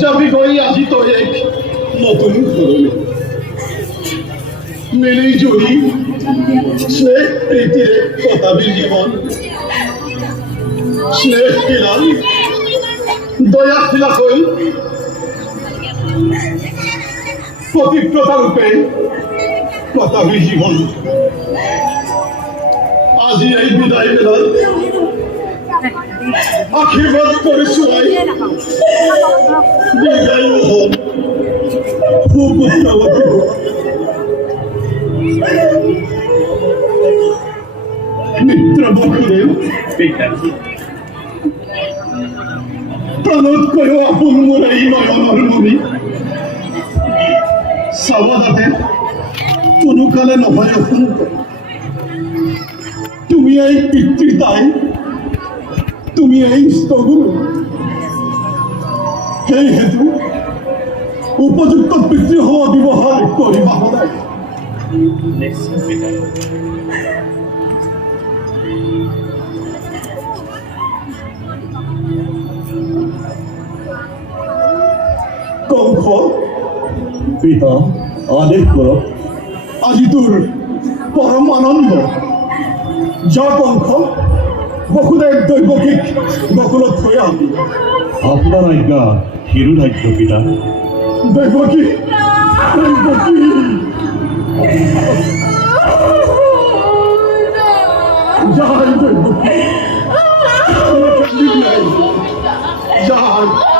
যাবি গই আজি তই এক নতুন ঘৰলৈ মিলি জুলি স্নেহ প্ৰীতিৰে কটাবি জীৱন স্নেহ কিলাল দয়া খিলাকৈ পবিত্ৰতা ৰূপে কটাবি জীৱন আজি এই বিদায় বেলাত আশীর্বাদ করেছো বিদায় হন খুব মিত্র বন্ধুদেব প্রণোদ করো আপন মোর এই নয়নের মনি চাবা যাতে কোনো কালে নহয় অসন্ত তুমি এই পিতৃতাই তুমি এই স্তগুরু সেই হেতু উপযুক্ত পিতৃহ ব্যৱহাৰ কৰিবা সদায় কংস পিতা আদেশ কৰক আজি তোৰ পৰম আনন্দ যা কংস বসুদেৱ দৈৱকীক বকুলত থৈ আহি আপনার আজ্ঞা হিরুধার্য পিতা দৈৱকী দৈৱকী যাই দৈৱকী যাই